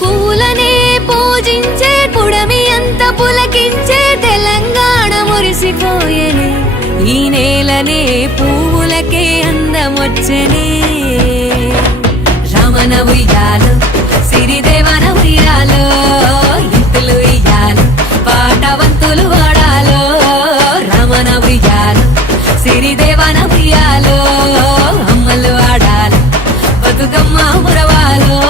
పూలనే పూజించే పుడమి అంత పులకించే తెలంగాణ మురిసిపోయేనే, ఈ నేలనే పువ్వులకే అందమొచ్చనే. రమణ ఉయ్యాలో సిరిదేవన ఉయ్యాలో, ఇంతులు ఉయ్యాలో పాటవంతులు వాడాలో. రమణ ఉయ్యాలో సిరిదేవన ఉయ్యాలో, అమ్మలు ఆడాలో బతుకమ్మ మురవాలో.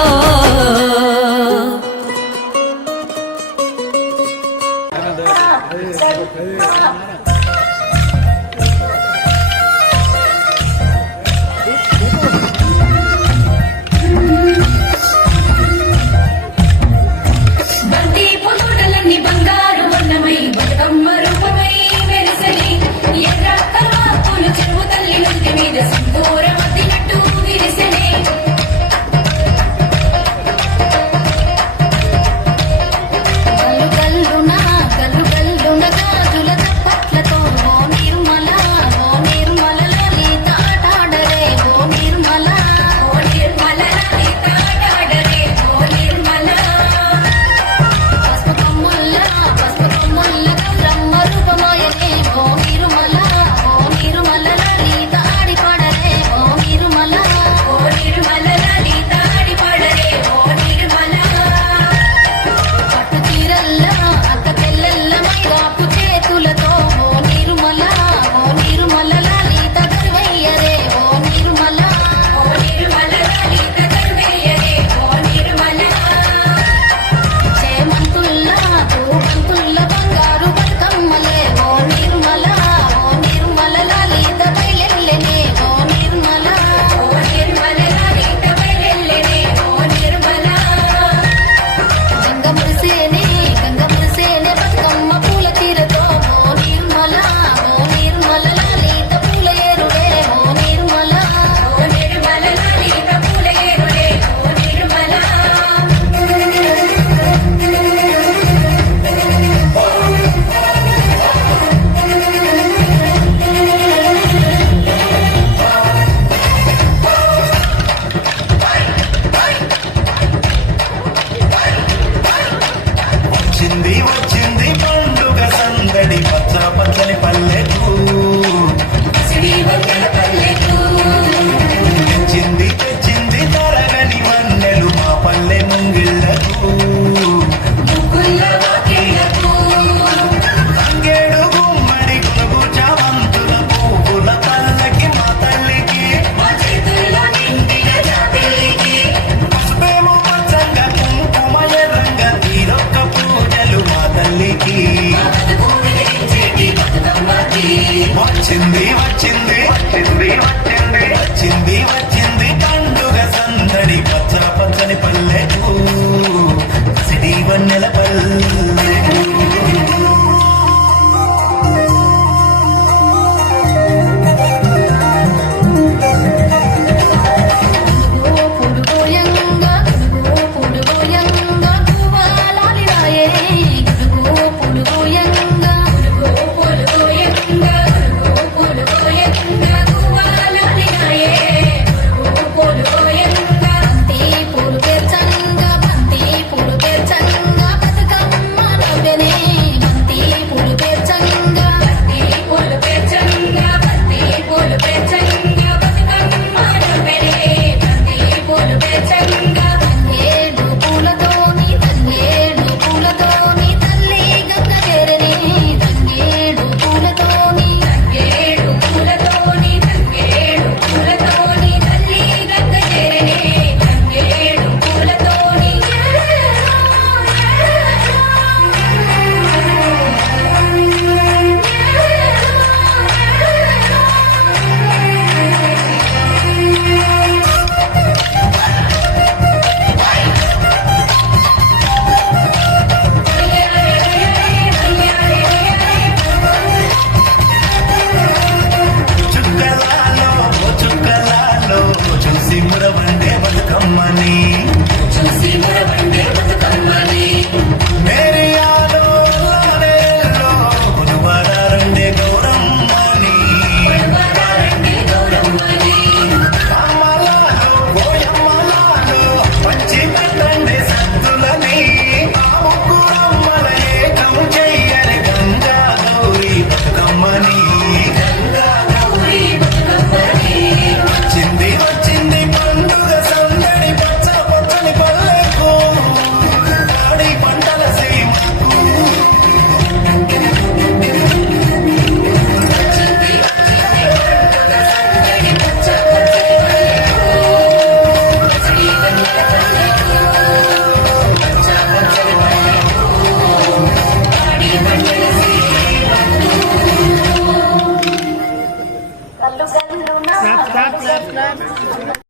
బంగారు వర్ణమై బతుకమ్మ రూపమై వెలిసని, ఎర్ర కల్వాపులు చెరువు తల్లి నుండి మీద సింధూర మద్దినట్టు విరిసని. గల్లు గల్లున గాజుల తప్పట్లతో ఓ నిర్మల లలిత ఆటాడరే, ఓ నిర్మల లలిత ఆటాడరే, ఓ నిర్మల. గౌరమ్మ రూపమాయనే, ఓ నిర్మల లలిత ఆడిపాడరే, ఓ నిర్మల లలిత ఆడిపాడరే, ఓ నిర్మల. పట్టు చీరల్ల అక్క తెల్లల్ల మైరాపు చేతులతో, ఓ నిర్మల లలిత గర్వయ్యరే, ఓ నిర్మల లలిత గర్వయ్యరే, ఓ నిర్మల. చేమంతుల్లా తూమంతుల్ల బంగారు బతుకమ్మలే, ఓ నిర్మల లలిత బయలెల్లెనే, ఓ నిర్మల లలిత బయలెల్లెనే, ఓ నిర్మల. గంగ మురిసేనే బతుకమ్మ పూల తీరతో, ఓ నిర్మల లలిత పూల ఏరుడే, ఓ నిర్మల లలిత పూల ఏరుడే, ఓ నిర్మల. వచ్చింది వచ్చింది పండుగ సందడి, పచ్చ పచ్చని పల్లెకు తెచ్చింది తెచ్చింది తరగని వన్నెలు మా పల్లె ముంగిళ్ళకు. తంగేడు గుమ్మడి గునుగు చామంతుల పువ్వుల పల్లకి మా తల్లికి, పసుపేమో పచ్చంగా కుంకుమ ఎర్రంగా తీరొక్క పూజలు మా తల్లికి. వచ్చింది వచ్చింది వచ్చింది వచ్చింది